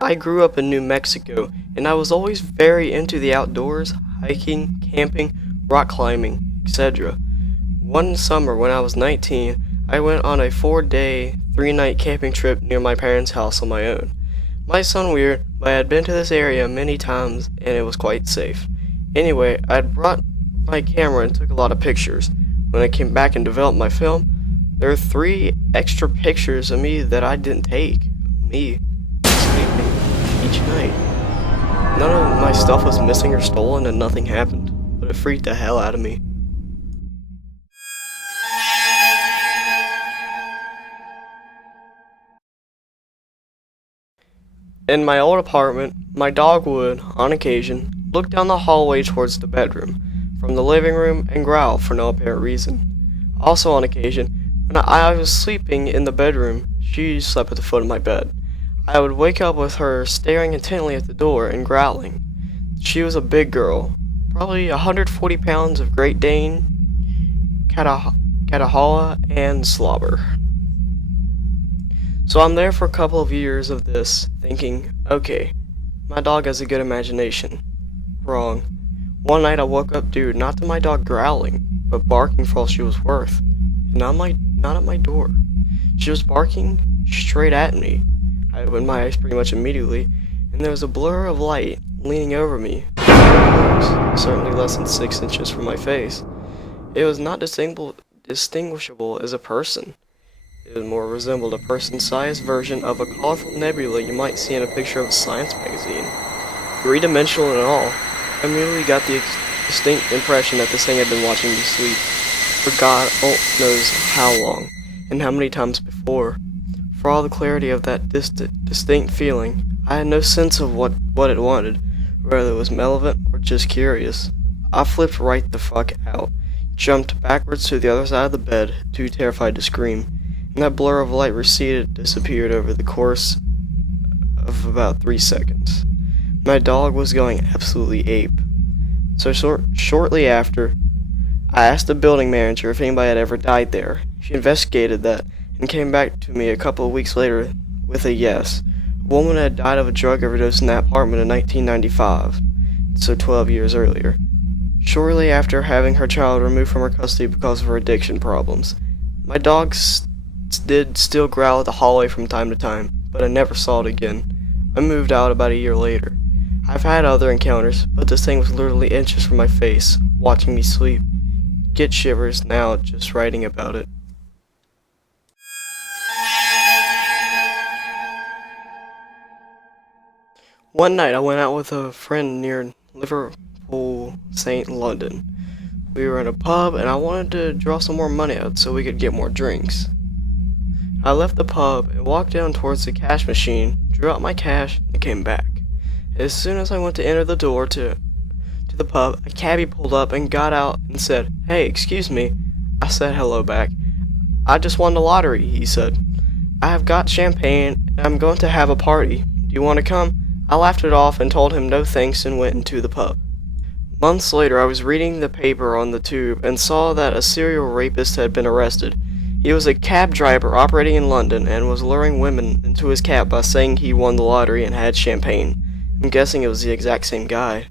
I grew up in New Mexico, and I was always very into the outdoors, hiking, camping, rock climbing, etc. One summer when I was 19, I went on a 4-day, 3-night camping trip near my parents' house on my own. Might sound weird, but I had been to this area many times and it was quite safe. Anyway, I had brought my camera and took a lot of pictures. When I came back and developed my film, there were 3 extra pictures of me that I didn't take. Me sleeping each night. None of my stuff was missing or stolen and nothing happened, but it freaked the hell out of me. In my old apartment, my dog would, on occasion, look down the hallway towards the bedroom, from the living room, and growl for no apparent reason. Also on occasion, when I was sleeping in the bedroom, she slept at the foot of my bed. I would wake up with her staring intently at the door and growling. She was a big girl, probably 140 pounds of Great Dane, Catahoula, and slobber. So I'm there for a couple of years of this, thinking, okay, my dog has a good imagination. Wrong. One night I woke up due not to my dog growling, but barking for all she was worth. And not at my door. She was barking straight at me. I opened my eyes pretty much immediately, and there was a blur of light leaning over me, certainly less than 6 inches from my face. It was not distinguishable as a person. It more resembled a person-sized version of a colorful nebula you might see in a picture of a science magazine. 3-dimensional and all, I immediately got the distinct impression that this thing had been watching me sleep for God knows how long, and how many times before. For all the clarity of that distinct feeling, I had no sense of what it wanted, whether it was malevolent or just curious. I flipped right the fuck out, jumped backwards to the other side of the bed, too terrified to scream. And that blur of light disappeared over the course of about 3 seconds. My dog was going absolutely ape. So shortly after, I asked the building manager if anybody had ever died there. She investigated that and came back to me a couple of weeks later with a yes. A woman had died of a drug overdose in that apartment in 1995, so 12 years earlier. Shortly after having her child removed from her custody because of her addiction problems. My dog did still growl at the hallway from time to time, but I never saw it again. I moved out about a year later. I've had other encounters, but this thing was literally inches from my face, watching me sleep. Get shivers now just writing about it. One night I went out with a friend near Liverpool, St. London. We were in a pub and I wanted to draw some more money out so we could get more drinks. I left the pub and walked down towards the cash machine, drew out my cash, and came back. As soon as I went to enter the door to the pub, a cabbie pulled up and got out and said, "Hey, excuse me." I said hello back. "I just won the lottery," he said. "I have got champagne and I'm going to have a party. Do you want to come?" I laughed it off and told him no thanks and went into the pub. Months later, I was reading the paper on the tube and saw that a serial rapist had been arrested. He was a cab driver operating in London and was luring women into his cab by saying he won the lottery and had champagne. I'm guessing it was the exact same guy.